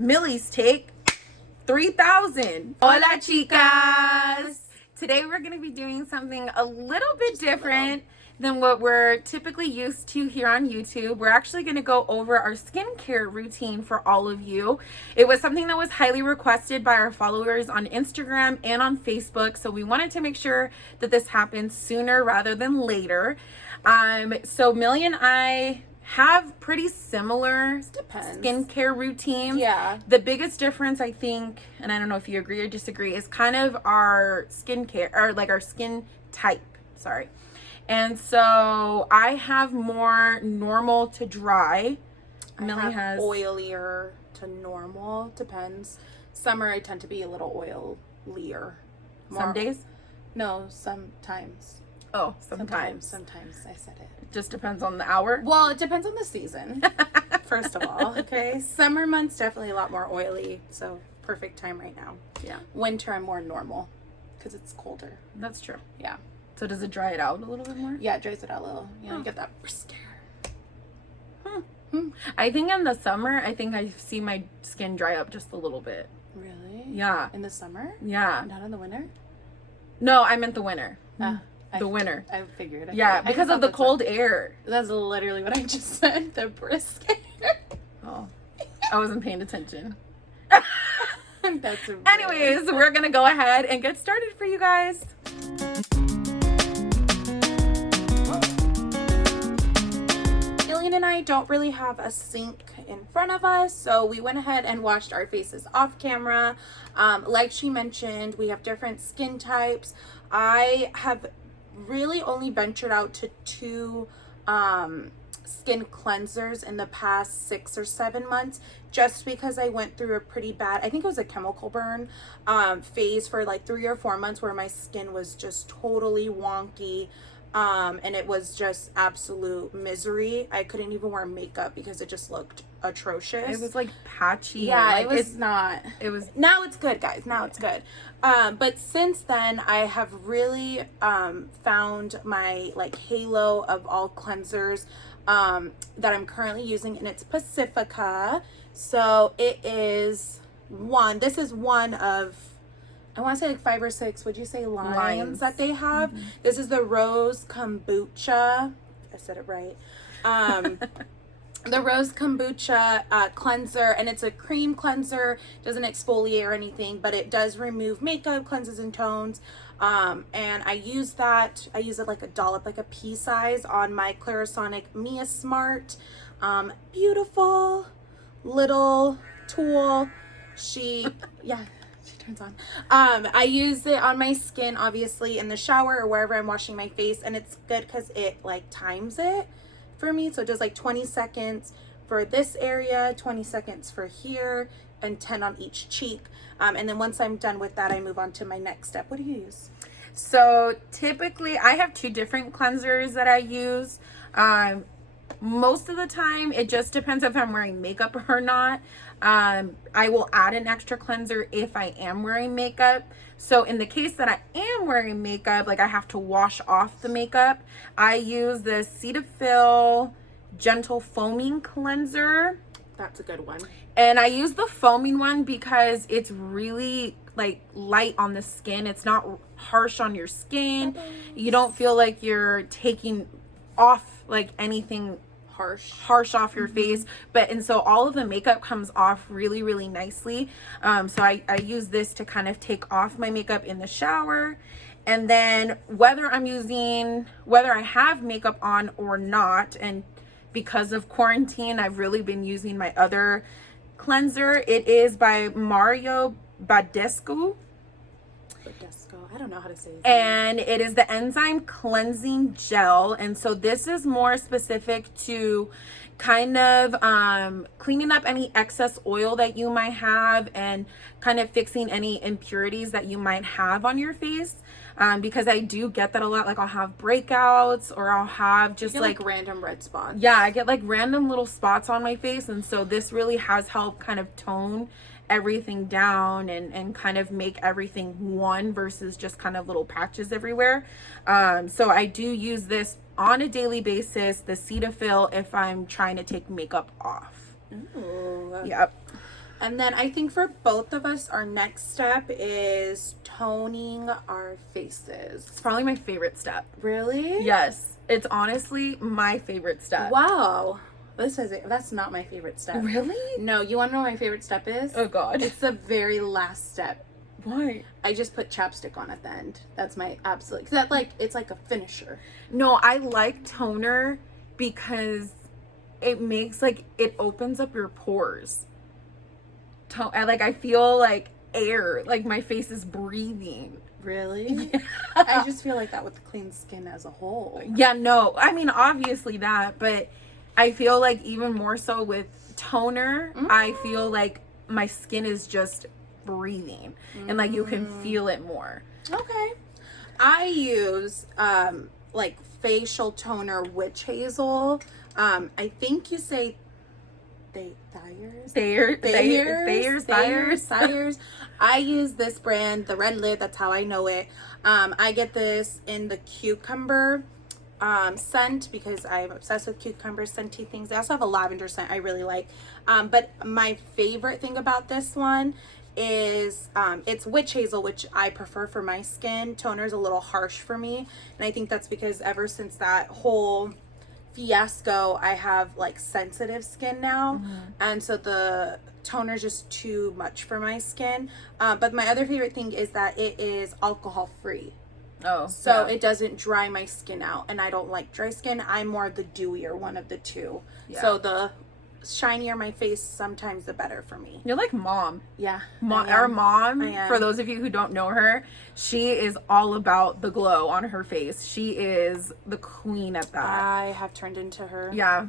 Millie's take 3000. Hola, chicas. Today we're going to be doing something a little bit different than what we're typically used to here on YouTube. We're actually going to go over our skincare routine for all of you. It was something that was highly requested by our followers on Instagram and on Facebook, so we wanted to make sure that this happens sooner rather than later. So Millie and I have pretty similar skincare routines. Yeah. The biggest difference, I think, and I don't know if you agree or disagree, is kind of our skincare, or like our skin type. Sorry. And so I have more normal to dry. Millie has oilier to normal. Depends. Summer, I tend to be a little oilier. Some days? No, sometimes. Oh, sometimes. Sometimes I said it. It just depends on the hour. Well, it depends on the season. First of all, okay. Summer months definitely a lot more oily, so perfect time right now. Yeah. Winter, I'm more normal because it's colder. That's true. Yeah. So does it dry it out a little bit more? Yeah, it dries it out a little. You get that brisk hair. I think in the summer, I see my skin dry up just a little bit. Really? Yeah. In the summer? Yeah. Not in the winter? No, I meant the winter. The winter. I figured. Because of the cold air. That's literally what I just said. The brisk hair. Oh, I wasn't paying attention. That's Anyways, we're going to go ahead and get started for you guys. Jillian and I don't really have a sink in front of us, so we went ahead and washed our faces off camera. Like she mentioned, we have different skin types. I have really only ventured out to two skin cleansers in the past 6 or 7 months, just because I went through a pretty bad, I think it was a chemical burn phase for like 3 or 4 months where my skin was just totally wonky. And it was just absolute misery. I couldn't even wear makeup because it just looked atrocious. It was like patchy. Yeah, like, it was not. It was. Now it's good, guys. Now it's good. But since then, I have really found my like halo of all cleansers that I'm currently using, and it's Pacifica. So it is this is one of, I want to say like 5 or 6, would you say lines that they have? Mm-hmm. This is the Rose Kombucha. I said it right. The Rose Kombucha cleanser, and it's a cream cleanser. Doesn't exfoliate or anything, but it does remove makeup, cleanses and tones. And I use that. I use it like a dollop, like a pea size, on my Clarisonic Mia Smart. Beautiful little tool. Yeah. Turns on. I use it on my skin, obviously in the shower or wherever I'm washing my face, and it's good because it like times it for me, so it does like 20 seconds for this area, 20 seconds for here, and 10 on each cheek. And then once I'm done with that, I move on to my next step. What do you use? So typically I have 2 different cleansers that I use. Most of the time it just depends if I'm wearing makeup or not. I will add an extra cleanser if I am wearing makeup. So in the case that I am wearing makeup, like I have to wash off the makeup, I use the Cetaphil Gentle Foaming Cleanser. That's a good one. And I use the foaming one because it's really like light on the skin. It's not harsh on your skin. You don't feel like you're taking off like anything harsh off your face, and so all of the makeup comes off really, really nicely. So I use this to kind of take off my makeup in the shower. And then whether I have makeup on or not, and because of quarantine, I've really been using my other cleanser. It is by Mario Badescu. I don't know how to say it. And it is the enzyme cleansing gel. And so this is more specific to kind of cleaning up any excess oil that you might have and kind of fixing any impurities that you might have on your face. Because I do get that a lot. Like I'll have breakouts, or I'll have just like random red spots. Yeah, I get like random little spots on my face. And so this really has helped kind of tone everything down and kind of make everything one versus just kind of little patches everywhere. So I do use this on a daily basis, the Cetaphil, if I'm trying to take makeup off. Ooh. Yep. And then I think for both of us, our next step is toning our faces. It's probably my favorite step. Really? Yes. It's honestly my favorite step. Wow. That's not my favorite step. Really? No, you want to know what my favorite step is? Oh, God. It's the very last step. Why? I just put chapstick on at the end. That's my absolute, cause that like, it's like a finisher. No, I like toner because it makes like, it opens up your pores. I feel like air, like my face is breathing. Really? Yeah. I just feel like that with clean skin as a whole. Yeah, no, I mean, obviously that, but I feel like even more so with toner, I feel like my skin is just breathing and like you can feel it more. Okay. I use like facial toner witch hazel. I think you say Thayers. I use this brand, the red lid, that's how I know it. I get this in the cucumber scent because I'm obsessed with cucumber scenty things. They also have a lavender scent I really like. But my favorite thing about this one is it's witch hazel, which I prefer for my skin. Toner is a little harsh for me, and I think that's because ever since that whole fiasco, I have like sensitive skin now, and so the toner is just too much for my skin. But my other favorite thing is that it is alcohol free. Oh, So it doesn't dry my skin out, and I don't like dry skin. I'm more the dewier one of the two. Yeah. So the shinier my face, sometimes the better for me. You're like mom. Yeah. Our mom, I am. for those of you who don't know her, she is all about the glow on her face. She is the queen at that. I have turned into her. Yeah.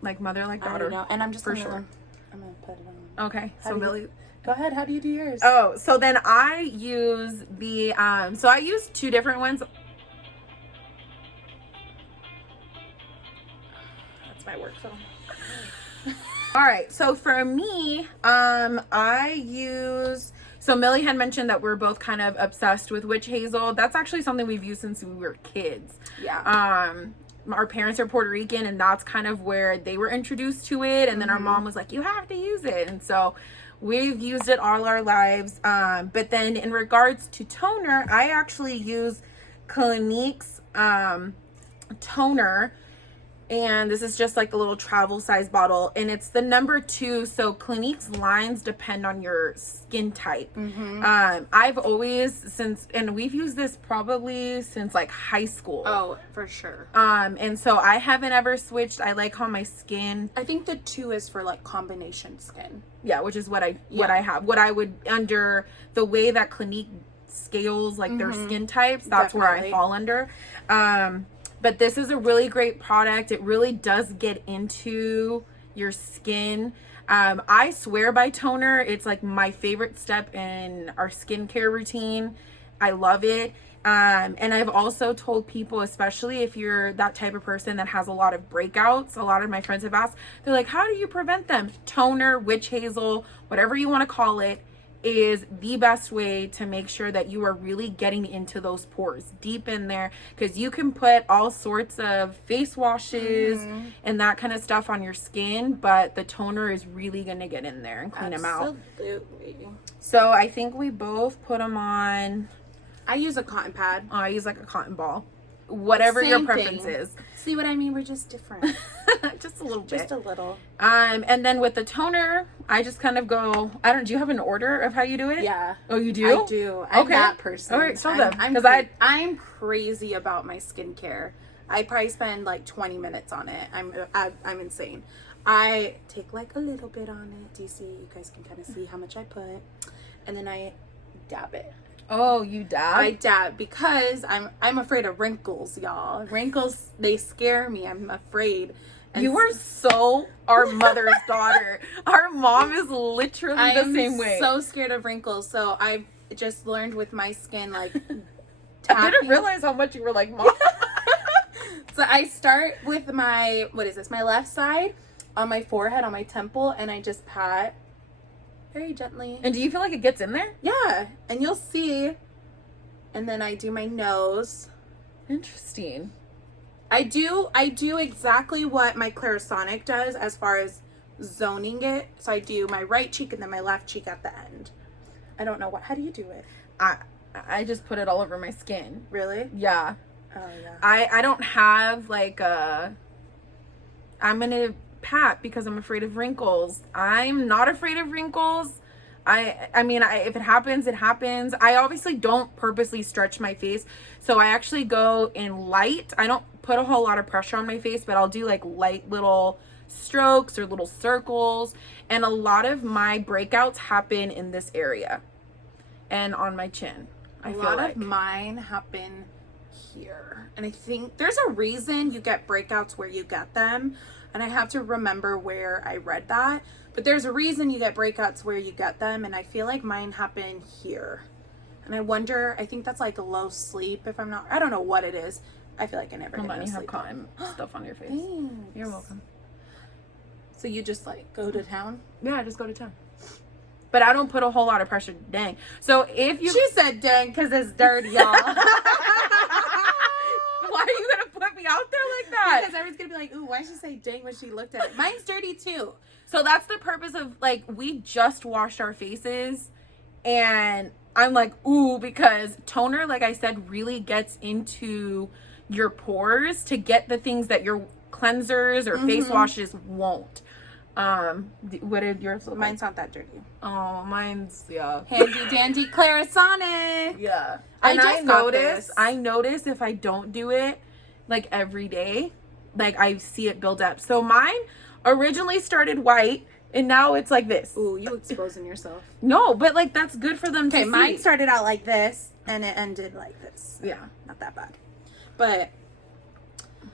Like mother, like daughter. I know. And I'm just for gonna, sure. I'm gonna put it on. Okay. How So do you- Millie. Go ahead. How do you do yours? Oh, so then I use the so I use two different ones. That's my work phone. All right, so for me, I use, so Millie had mentioned that we're both kind of obsessed with witch hazel. That's actually something we've used since we were kids. Yeah. Our parents are Puerto Rican, and that's kind of where they were introduced to it. And then our mom was like, you have to use it. And so we've used it all our lives. But then in regards to toner, I actually use Clinique's toner. And this is just like a little travel size bottle, and it's the number 2. So Clinique's lines depend on your skin type. I've always and we've used this probably since like high school. Oh, for sure. And so I haven't ever switched. I like how my skin, I think the 2 is for like combination skin. yeah, which is what I have. What I would, under the way that Clinique scales like their skin types, that's where I fall under. But this is a really great product. It really does get into your skin. I swear by toner. It's like my favorite step in our skincare routine. I love it. And I've also told people, especially if you're that type of person that has a lot of breakouts, a lot of my friends have asked, they're like, how do you prevent them? Toner, witch hazel, whatever you want to call it, is the best way to make sure that you are really getting into those pores deep in there, because you can put all sorts of face washes and that kind of stuff on your skin, but the toner is really going to get in there and clean them out. Absolutely. So I think we both put them on. I use a cotton pad. I use like a cotton ball, whatever your preference is. See what I mean? We're just different. Just a little bit. Just a little. And then with the toner, I just kind of go, do you have an order of how you do it? Yeah. Oh, you do? I do. I'm that person. All right, show them. I'm crazy about my skincare. I probably spend like 20 minutes on it. I'm insane. I take like a little bit on it. Do you see? You guys can kind of see how much I put. And then I dab it. Oh, you dab? I dab because I'm afraid of wrinkles, y'all. Wrinkles, they scare me. I'm afraid. And you are so our mother's daughter. Our mom is literally the same way. I'm so scared of wrinkles. So I've just learned with my skin, like, I didn't realize how much you were like, Mom. So I start with my, my left side on my forehead, on my temple, and I just pat very gently. And do you feel like it gets in there? Yeah, and you'll see. And then I do my nose. Interesting. I do exactly what my Clarisonic does as far as zoning it. So I do my right cheek and then my left cheek at the end. I don't know how do you do it? I just put it all over my skin. Really? Yeah. Oh yeah. I don't have like I'm gonna pat because I'm afraid of wrinkles. I'm not afraid of wrinkles. I mean, if it happens, it happens. I obviously don't purposely stretch my face. So I actually go in light. I don't put a whole lot of pressure on my face, but I'll do like light little strokes or little circles. And a lot of my breakouts happen in this area and on my chin. A lot of mine happen here. And I think there's a reason you get breakouts where you get them. And I have to remember where I read that. But there's a reason you get breakouts where you get them. And I feel like mine happen here. And I wonder, I think that's like a low sleep if I'm not, I don't know what it is. I feel like I never get no you have sleep. cotton stuff on your face. Thanks. You're welcome. So you just like go to town? Yeah, I just go to town. But I don't put a whole lot of pressure. Dang. So if you... She said dang because it's dirty, y'all. Why are you going to put me out there like that? Because everyone's going to be like, ooh, why did she say dang when she looked at it? Mine's dirty too. So that's the purpose of, like, we just washed our faces. And I'm like, ooh, because toner, like I said, really gets into your pores to get the things that your cleansers or face washes won't. What did yours look like? Mine's not that dirty. Oh, mine's, yeah. Handy dandy Clarisonic. Yeah. And I notice if I don't do it like every day, like I see it build up. So mine originally started white and now it's like this. Ooh, you exposing yourself. No, but like that's good for them to see. Okay, mine started out like this and it ended like this. Yeah. Not that bad. But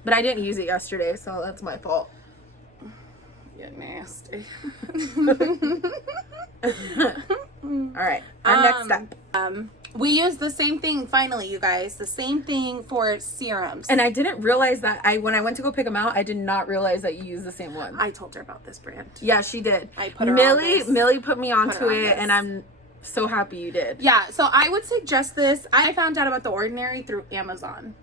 I didn't use it yesterday, so that's my fault. You're nasty. All right. Our next step. We use the same thing, finally, you guys. The same thing for serums. And I didn't realize that when I went to go pick them out, I did not realize that you use the same one. I told her about this brand. Yeah, she did. I put her on this. Millie put me onto it, and I'm so happy you did. Yeah, so I would suggest this. I found out about The Ordinary through Amazon.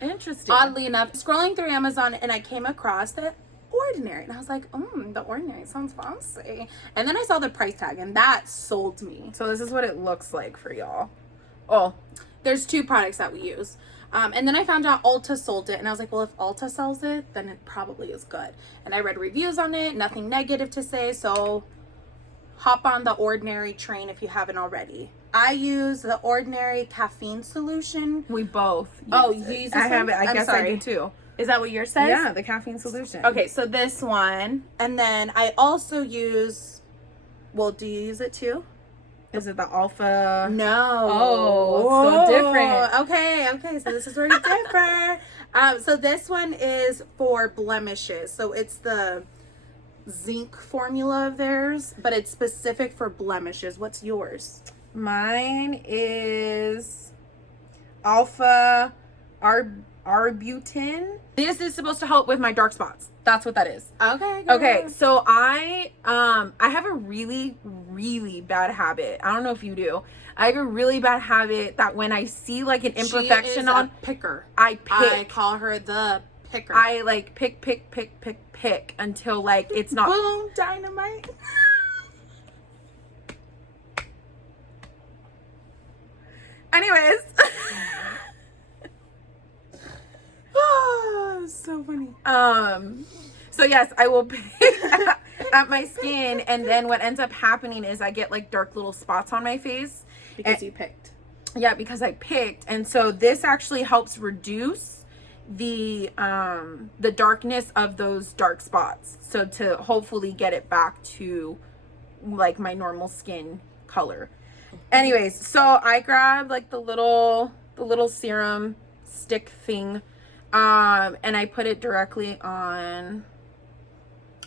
Interesting. Oddly enough, scrolling through Amazon, and I came across The Ordinary. And I was like, The Ordinary sounds fancy. And then I saw the price tag, and that sold me. So this is what it looks like for y'all. Oh, there's two products that we use. And then I found out Ulta sold it. And I was like, well, if Ulta sells it, then it probably is good. And I read reviews on it. Nothing negative to say. So hop on the Ordinary train if you haven't already. I use the Ordinary caffeine solution. We both use it. I have it. I guess I do too. Is that what yours says? Yeah, the caffeine solution. Okay, so this one. And then I also use, well, do you use it too? Is it the alpha? No. Oh, so different. Okay, so this is already different. So this one is for blemishes. So it's the zinc formula of theirs, but it's specific for blemishes. What's yours? Mine is alpha arbutin. This is supposed to help with my dark spots. That's what that is. Okay. Girl. Okay. So I have a really, really bad habit. I don't know if you do. I have a really bad habit that when I see like an imperfection on picker, I pick. I call her the picker. I like pick until like it's not boom dynamite. Anyways. Oh, so funny. So yes, I will pick at my skin, and then what ends up happening is I get like dark little spots on my face because you picked. Yeah, because I picked, and so this actually helps reduce the darkness of those dark spots. So to hopefully get it back to like my normal skin color. Anyways, so I grabbed like the little serum stick thing, and I put it directly on.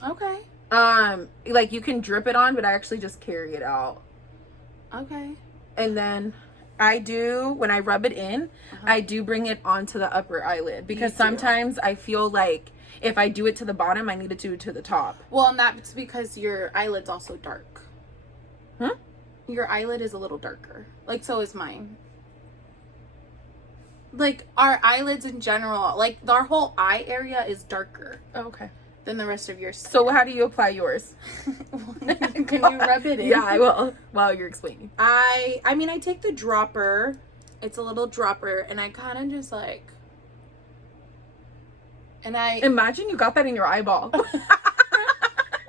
Okay. Like you can drip it on, but I actually just carry it out. Okay. And then I do, when I rub it in, I do bring it onto the upper eyelid because sometimes I feel like if I do it to the bottom, I need to do it to the top. Well, and that's because your eyelid's also dark. Huh? Your eyelid is a little darker. Like, so is mine. Like, our eyelids in general, like, our whole eye area is darker. Oh, okay. than the rest of your skin. So how do you apply yours? Can you rub it in? Yeah, I will while you're explaining. I mean, I take the dropper. It's a little dropper, and I kind of just like, and I Imagine you got that in your eyeball.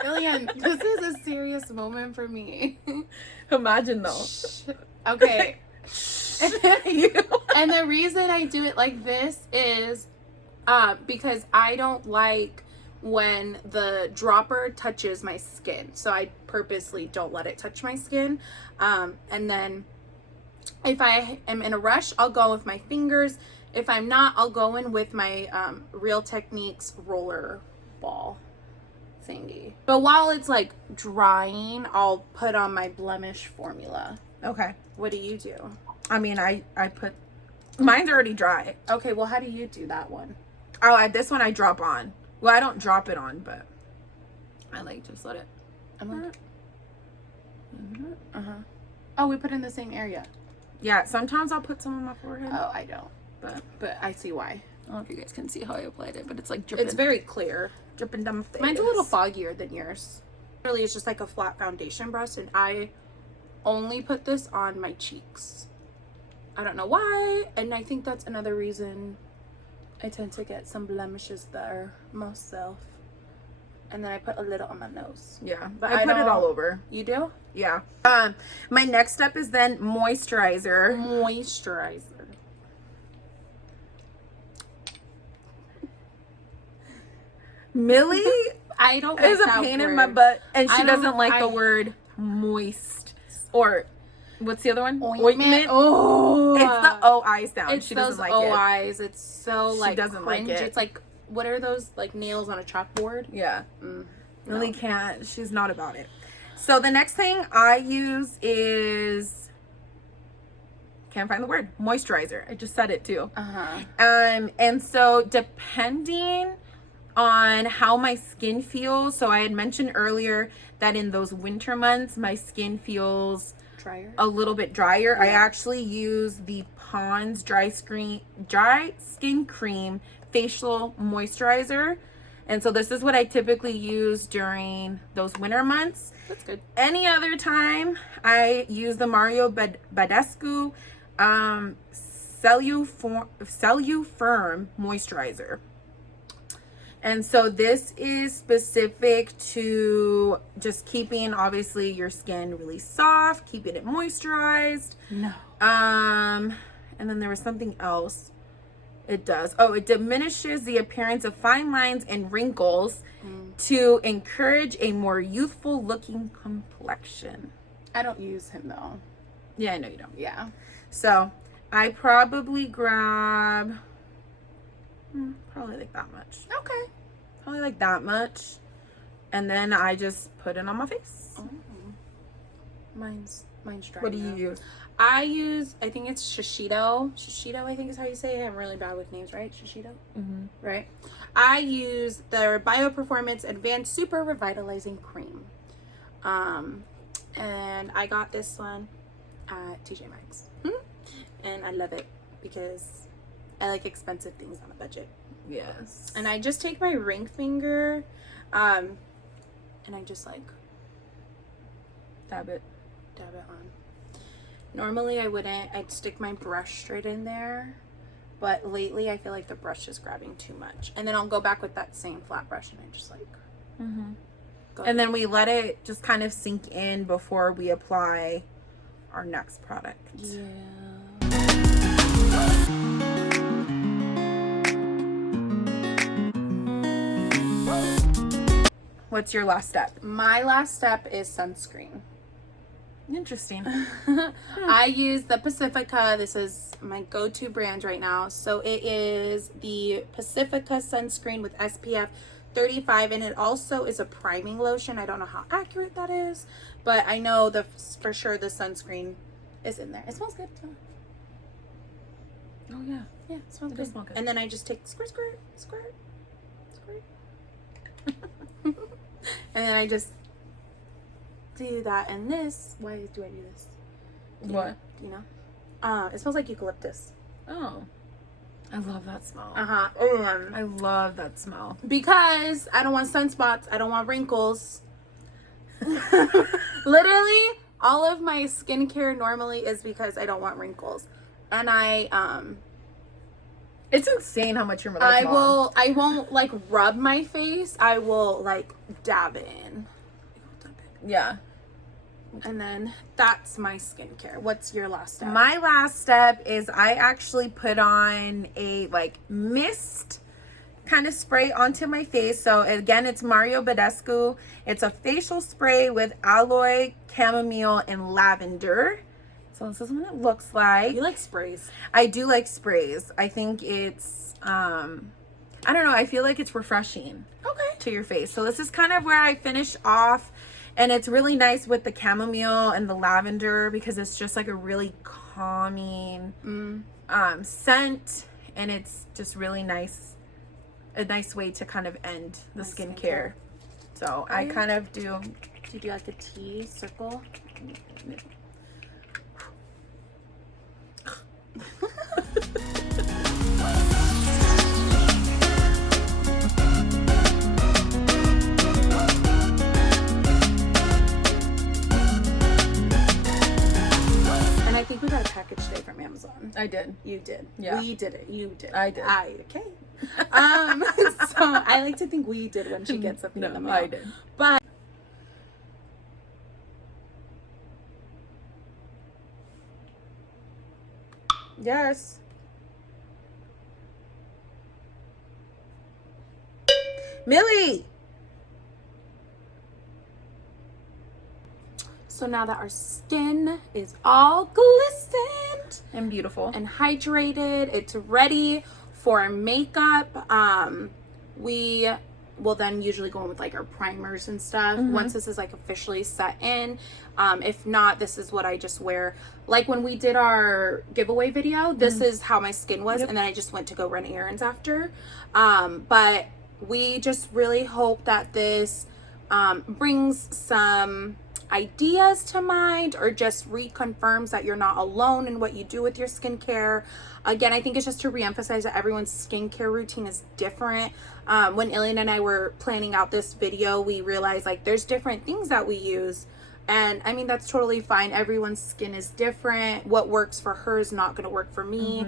Lillian, this is a serious moment for me. Imagine though. Okay. You. And the reason I do it like this is because I don't like when the dropper touches my skin. So I purposely don't let it touch my skin. And then if I am in a rush, I'll go with my fingers. If I'm not, I'll go in with my Real Techniques roller ball thingy. But while it's like drying, I'll put on my blemish formula. Okay. What do you do? I mean, I put mine's already dry. Okay, well, how do you do that one? Oh, this one I drop on. Well, I don't drop it on, but I like just let it. I'm like, oh, we put in the same area. Yeah, sometimes I'll put some on my forehead. Oh, I don't. But I see why. I don't know if you guys can see how I applied it, but it's like dripping. It's very clear. Dripping down my face. Mine's a little foggier than yours. Really, it's just like a flat foundation brush, and I only put this on my cheeks. I don't know why, and I think that's another reason I tend to get some blemishes there myself. And then I put a little on my nose. Yeah, but I put it all over. You do? Yeah. My next step is then moisturizer. Moisturizer. Millie I don't like is a that pain word. in my butt, and I she don't- doesn't like I- the word moist. Or what's the other one? Ointment. Oh, It's the O-I sound. It's She those doesn't like OIs. It's so She like doesn't like cringe. it. It's like, what are those like nails on a chalkboard? it. Yeah. Millie No. can't. She's not about it. So the next thing I use is, can't find the word, moisturizer. I just said it too. And so depending on how my skin feels, so I had mentioned earlier that in those winter months my skin feels Drier. a little bit drier. I Yeah. actually use the Pond's dry skin cream facial moisturizer, and so this is what I typically use during those winter months. That's good. Any other time I use the Mario Badescu Celluform moisturizer. And so this is specific to just keeping obviously your skin really soft, keeping it moisturized. No. And then there was something else it does. Oh, it diminishes the appearance of fine lines and wrinkles to encourage a more youthful looking complexion. I don't use him though. Yeah, I know you don't. Yeah. So I probably grab probably like that much. Okay. Probably like that much. And then I just put it on my face. Oh. Mine's dry. What do you now. use? I think it's Shiseido. Shiseido, I think is how you say it. I'm really bad with names, right? Shiseido? Mm-hmm. Right. I use their Bio Performance Advanced Super Revitalizing Cream. And I got this one at TJ Maxx. And I love it because I like expensive things on a budget. Yes. And I just take my ring finger, and I just like Dab it. on. Normally I wouldn't. I'd stick my brush straight in there, but lately I feel like the brush is grabbing too much. And then I'll go back with that same flat brush and I just like go. And then we let it just kind of sink in before we apply our next product. Yeah. What's your last step? My last step is sunscreen. Interesting. I use the Pacifica. This is my go-to brand right now. So it is the Pacifica sunscreen with SPF 35, and it also is a priming lotion. I don't know how accurate that is, but I know for sure the sunscreen is in there. It smells good too. Oh yeah. Yeah, it smells It good. does smell good. And then I just take squirt, squirt, squirt, squirt. And then I just do that. And this, why do I do this? What? Do you know? It smells like eucalyptus. Oh. I love that smell. Uh-huh. I love that smell. Because I don't want sunspots. I don't want wrinkles. Literally, all of my skincare normally is because I don't want wrinkles. And It's insane how much you're like, Mom. I won't like rub my face. I will like dab it in. Yeah. And then that's my skincare. What's your last step? My last step is I actually put on a like mist kind of spray onto my face. So again, it's Mario Badescu. It's a facial spray with aloe, chamomile, and lavender. So this is what it looks like. You like sprays? I do like sprays. I think it's I don't know, I feel like it's refreshing to your face. So this is kind of where I finish off. And it's really nice with the chamomile and the lavender because it's just like a really calming scent, and it's just really nice, a nice way to kind of end the skincare. So I kind of do. Do you do like a T circle? I think we got a package today from Amazon. I did. You did. Yeah. We did it. You did. I did. Okay. So I like to think we did when she gets something in the mail. I did. But Yes. Millie. so now that our skin is all glistened And beautiful. and hydrated, it's ready for makeup. We will then usually go in with like our primers and stuff once this is like officially set in. If not, this is what I just wear. Like when we did our giveaway video, this is how my skin was, and then I just went to go run errands after. But we just really hope that this brings some ideas to mind, or just reconfirms that you're not alone in what you do with your skincare. Again, I think it's just to reemphasize that everyone's skincare routine is different. When Ilian and I were planning out this video, we realized like there's different things that we use, and I mean that's totally fine. Everyone's skin is different. What works for her is not going to work for me.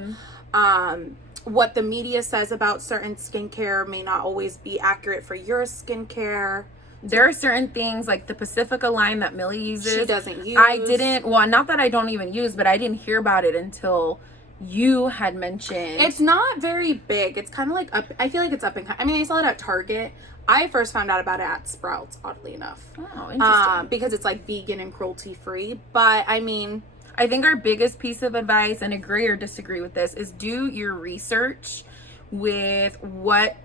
What the media says about certain skincare may not always be accurate for your skincare. There are certain things like the Pacifica line that Millie uses. She doesn't use. I didn't, well, not that I don't even use, but I didn't hear about it until you had mentioned. It's not very big. It's kind of like up. I feel like it's up and I mean, I saw it at Target. I first found out about it at Sprouts, oddly enough. Oh, interesting. Because it's like vegan and cruelty free. But I mean, I think our biggest piece of advice, and agree or disagree with this, is do your research with what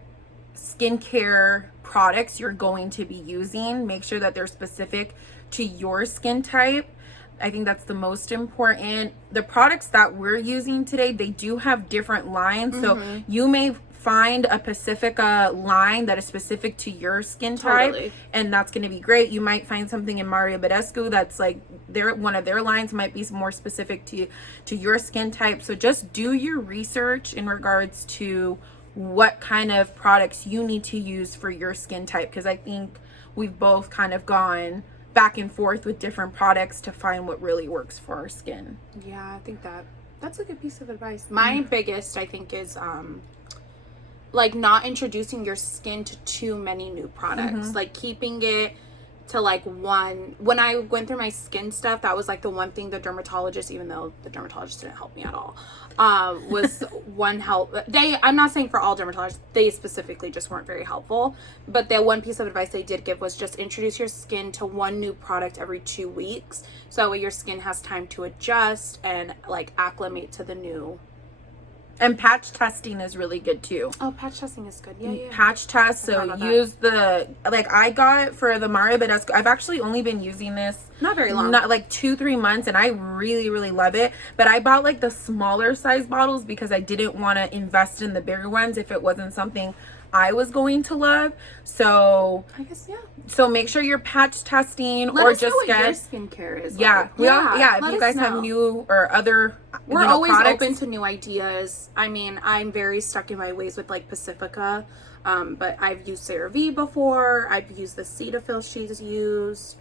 skincare products you're going to be using. Make sure that they're specific to your skin type. I think that's the most important. The products that we're using today, they do have different lines. So you may find a Pacifica line that is specific to your skin type, and that's going to be great. You might find something in Mario Badescu that's like one of their lines might be more specific to your skin type. So just do your research in regards to what kind of products you need to use for your skin type, because I think we've both kind of gone back and forth with different products to find what really works for our skin. Yeah, I think that's a good piece of advice. My biggest, I think, is like not introducing your skin to too many new products. Like keeping it to like one. When I went through my skin stuff, that was like the one thing the dermatologist, even though the dermatologist didn't help me at all, was one help. I'm not saying for all dermatologists, they specifically just weren't very helpful. But the one piece of advice they did give was just introduce your skin to one new product every 2 weeks. So that way your skin has time to adjust and like acclimate to the new. And patch testing is really good too. Oh, patch testing is good. Yeah. Patch test. So use I got it for the Mario Badescu. I've actually only been using this not very long, not like 2-3 months, and I really, really love it. But I bought like the smaller size bottles because I didn't want to invest in the bigger ones if it wasn't something I was going to love. So I guess, yeah. So make sure you're patch testing Let or us know just what get your skincare is yeah. like. If you guys have new or other we're always products. open to new ideas. I mean, I'm very stuck in my ways with like Pacifica, but I've used CeraVe before. I've used the Cetaphil she's used.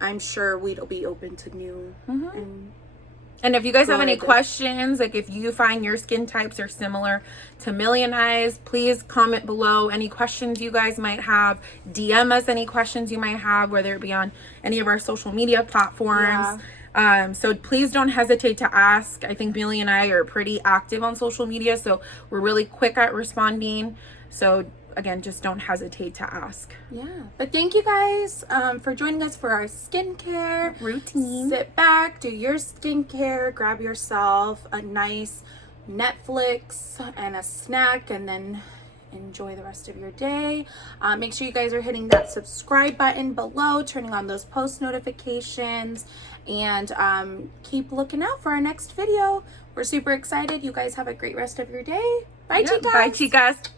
I'm sure we'd be open to new. And if you guys have any questions, like if you find your skin types are similar to Million Eyes, please comment below any questions you guys might have. DM us any questions you might have, whether it be on any of our social media platforms. So please don't hesitate to ask. I think Millie and I are pretty active on social media, so we're really quick at responding. So again, just don't hesitate to ask. Yeah. But thank you guys for joining us for our skincare routine. Sit back, do your skincare, grab yourself a nice Netflix and a snack, and then enjoy the rest of your day. Make sure you guys are hitting that subscribe button below, turning on those post notifications, and keep looking out for our next video. We're super excited. You guys have a great rest of your day. Bye, Chicas. Bye, Chicas.